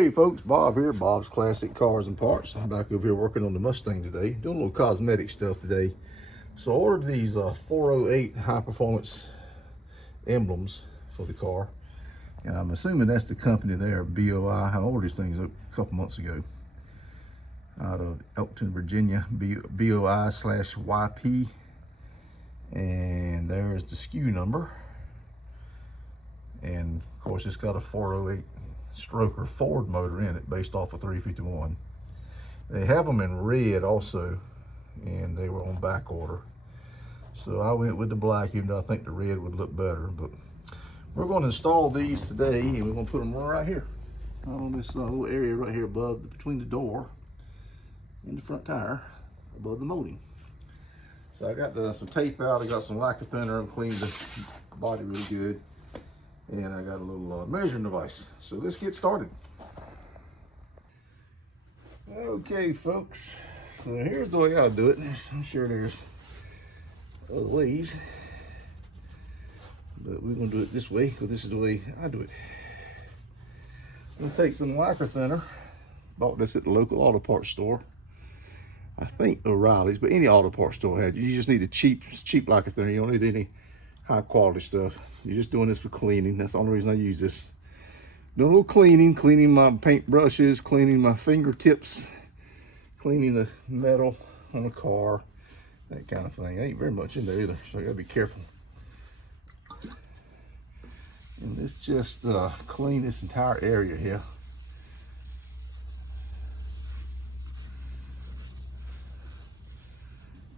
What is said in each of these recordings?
Hey folks, Bob here, Bob's Classic Cars and Parts. I'm back over here working on the Mustang today, doing a little cosmetic stuff today. So I ordered these 408 high performance emblems for the car. And I'm assuming that's the company there, BOI. I ordered these things a couple months ago out of Elkton, Virginia, BOI/YP. And there's the SKU number. And of course it's got a 408 stroker Ford motor in it based off of 351. They have them in red also, and they were on back order. So I went with the black, even though I think the red would look better. But we're going to install these today, and we're going to put them right here on this little area right here above, between the door and the front tire, above the molding. So I got some tape out, I got some lacquer thinner, and cleaned the body really good. And I got a little measuring device. So let's get started. Okay, folks. So here's the way I do it. I'm sure there's other ways, but we're going to do it this way because this is the way I do it. I'm going to take some lacquer thinner. Bought this at the local auto parts store. I think O'Reilly's, but any auto parts store had. You just need a cheap lacquer thinner. You don't need any high quality stuff. You're just doing this for cleaning. That's the only reason I use this. Doing a little cleaning my paint brushes, cleaning my fingertips, cleaning the metal on the car, that kind of thing. Ain't very much in there either, so you gotta be careful. And let's just clean this entire area here.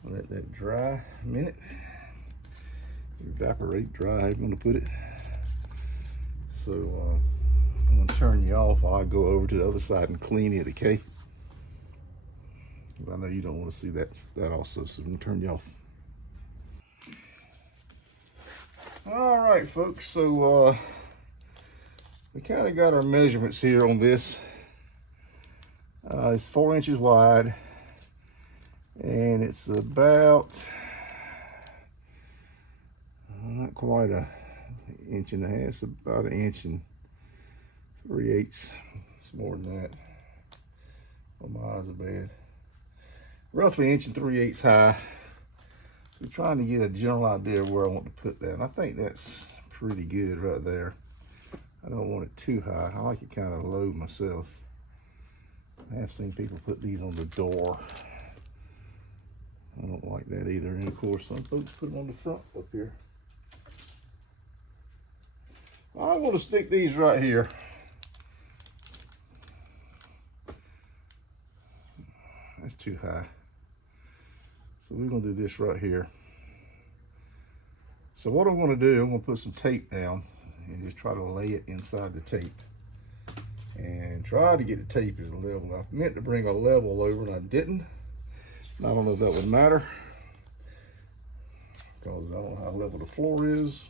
Let that dry a minute. Evaporate, dry, I'm gonna put it. So I'm gonna turn you off while I go over to the other side and clean it, okay? I know you don't want to see that also, so I'm gonna turn you off. All right, folks, so we kind of got our measurements here on this. It's 4 inches wide, and it's about not quite an inch and a half. It's about 1 inch and 3/8. It's more than that. Oh, my eyes are bad. Roughly 1 and 3/8 inches high. So trying to get a general idea of where I want to put that. And I think that's pretty good right there. I don't want it too high. I like it kind of low myself. I have seen people put these on the door. I don't like that either. And of course, some folks put them on the front up here. I want to stick these right here. That's too high. So we're going to do this right here. So what I'm going to do, I'm going to put some tape down and just try to lay it inside the tape. And try to get the tape as level. I meant to bring a level over and I didn't. I don't know if that would matter, because I don't know how level the floor is.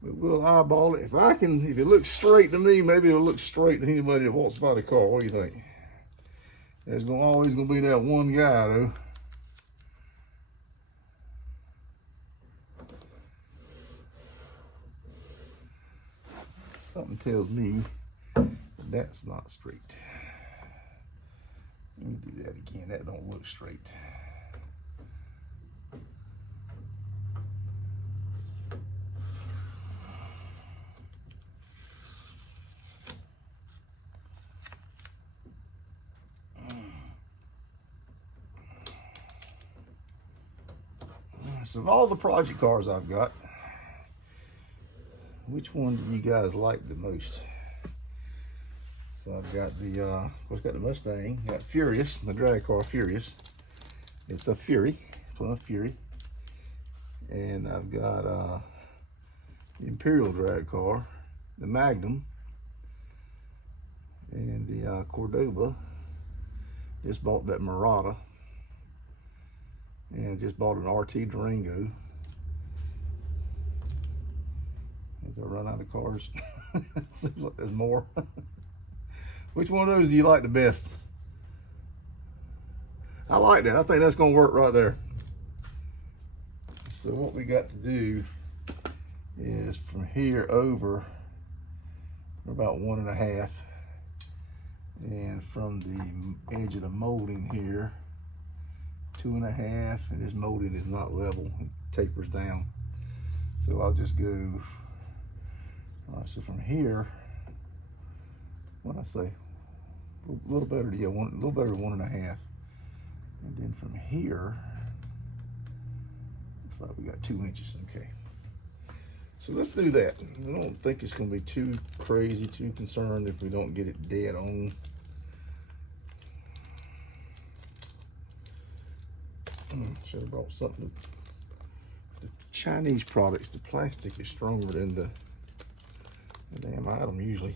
But we'll eyeball it. If it looks straight to me, maybe it'll look straight to anybody that walks by the car. What do you think? There's always gonna be that one guy though. Something tells me that's not straight. Let me do that again. That don't look straight. So of all the project cars I've got, which one do you guys like the most? So I've got the, of course, got the Mustang, got Furious, my drag car Furious. It's a Fury, Plymouth Fury. And I've got the Imperial drag car, the Magnum, and the Cordoba. Just bought that Murata. And just bought an RT Durango. As I run out of cars. Seems like there's more. Which one of those do you like the best? I like that. I think that's gonna work right there. So what we got to do is from here over about 1.5, and from the edge of the molding here 2.5, and this molding is not level, it tapers down. So I'll just go, all right, so from here, what I say, a little better, yeah, a little better than 1.5. And then from here, looks like we got 2 inches, okay. So let's do that. I don't think it's gonna be too crazy, too concerned if we don't get it dead on. Should have brought something. The Chinese products, the plastic is stronger than the damn item usually.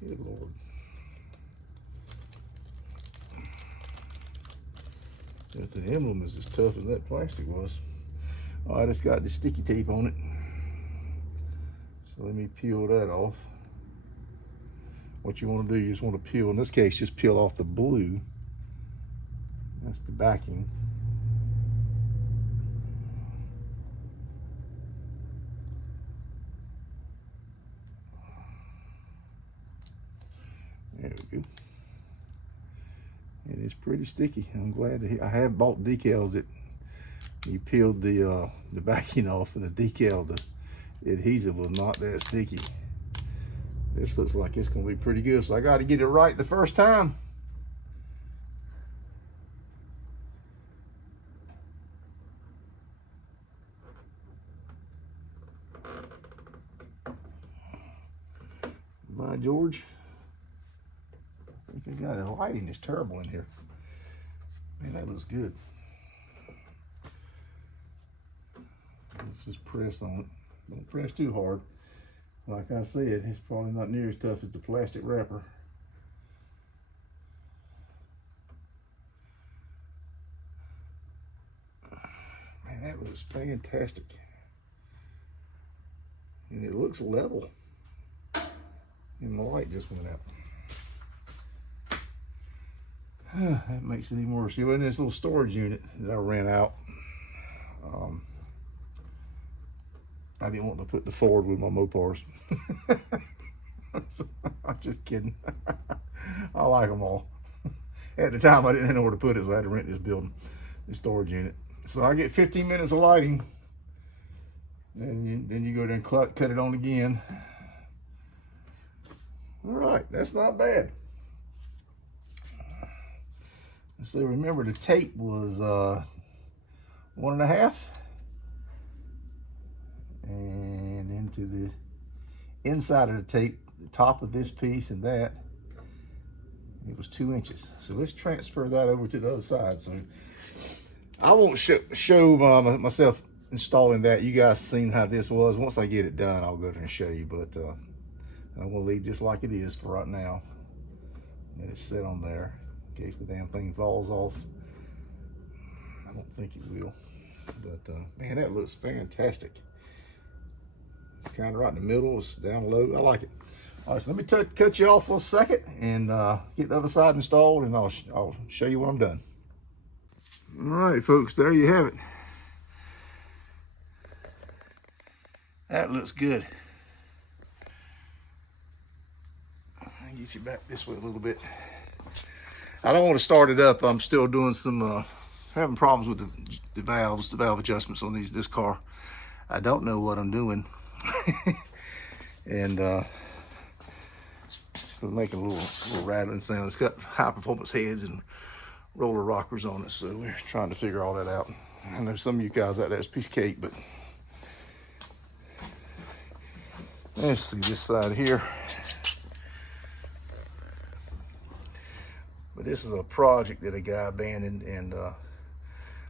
Good Lord. But the emblem is as tough as that plastic was. All right, it's got the sticky tape on it. So let me peel that off. What you want to do, you just want to peel, in this case, just peel off the blue. That's the backing. There we go. It is pretty sticky. I'm glad to hear. I have bought decals that you peeled the backing off, and the decal, the adhesive was not that sticky. This looks like it's gonna be pretty good, so I got to get it right the first time. By George, I think I got it. The lighting is terrible in here. Man, that looks good. Let's just press on it. Don't press too hard. Like I said, it's probably not near as tough as the plastic wrapper. Man, that looks fantastic. And it looks level. And the light just went out. That makes it even worse. See, in this little storage unit that I ran out, I didn't want to put the Ford with my Mopars. So, I'm just kidding. I like them all. At the time, I didn't know where to put it, so I had to rent this building, this storage unit. So I get 15 minutes of lighting. Then you go there and cut it on again. All right, that's not bad. So remember, the tape was 1.5, and into the inside of the tape, the top of this piece and that, it was 2 inches. So let's transfer that over to the other side. So I won't show myself installing that. You guys seen how this was. Once I get it done, I'll go there and show you. But I'm gonna leave just like it is for right now. Let it sit on there in case the damn thing falls off. I don't think it will. But man, that looks fantastic. It's kind of right in the middle. It's down low. I like it. All right, so let me cut you off for a second and get the other side installed, and I'll show you when I'm done. All right, folks, there you have it. That looks good. I'll get you back this way a little bit. I don't want to start it up. I'm still doing some, having problems with the valves, the valve adjustments on this car. I don't know what I'm doing. And it's making a little rattling sound. It's got high performance heads and roller rockers on it, so we're trying to figure all that out. I know some of you guys out there, it's a piece of cake, but let's see this side here. But this is a project that a guy abandoned, and I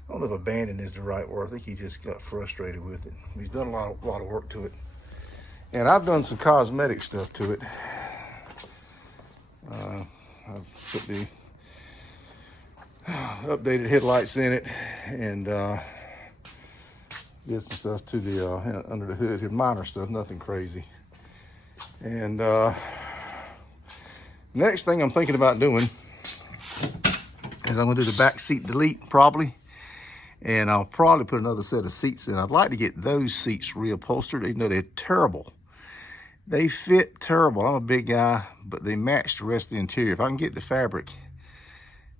don't know if abandoned is the right word. I think he just got frustrated with it. He's done a lot of work to it, and I've done some cosmetic stuff to it. I've put the updated headlights in it, and did some stuff to the under the hood here, minor stuff, nothing crazy. And next thing I'm thinking about doing is I'm gonna do the back seat delete probably, And I'll probably put another set of seats in. I'd like to get those seats reupholstered, even though they're terrible. They fit terrible. I'm a big guy, but they match the rest of the interior. If I can get the fabric,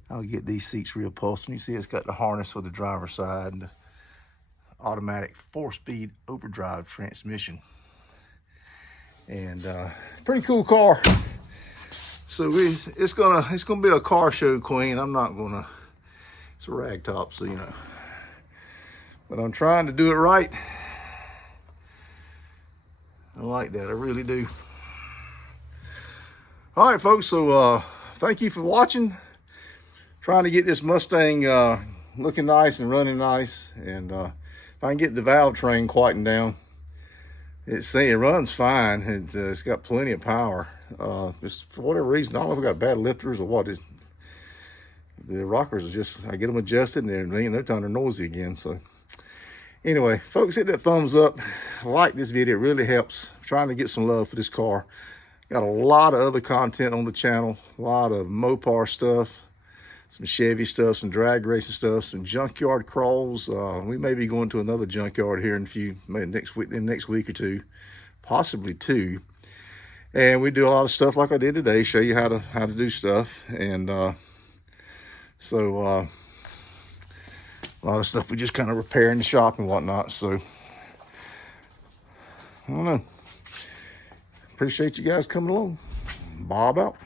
I'll get these seats reupholstered. You see it's got the harness for the driver's side and the automatic 4-speed overdrive transmission. And pretty cool car. So it's gonna be a car show, Queen. I'm not gonna, it's a rag top, so you know. But I'm trying to do it right. I like that, I really do. All right, folks, so thank you for watching. Trying to get this Mustang looking nice and running nice. And if I can get the valve train quietened down, it runs fine. It's got plenty of power. Just for whatever reason, I don't know if I got bad lifters or what. The rockers are just, I get them adjusted and they're no time they're noisy again. So anyway, folks, hit that thumbs up. Like this video, it really helps. I'm trying to get some love for this car. Got a lot of other content on the channel, a lot of Mopar stuff, some Chevy stuff, some drag racing stuff, some junkyard crawls. We may be going to another junkyard here in maybe next week or two, possibly 2. And we do a lot of stuff like I did today, show you how to do stuff. And so a lot of stuff we just kind of repair in the shop and whatnot. So I don't know. Appreciate you guys coming along. Bob out.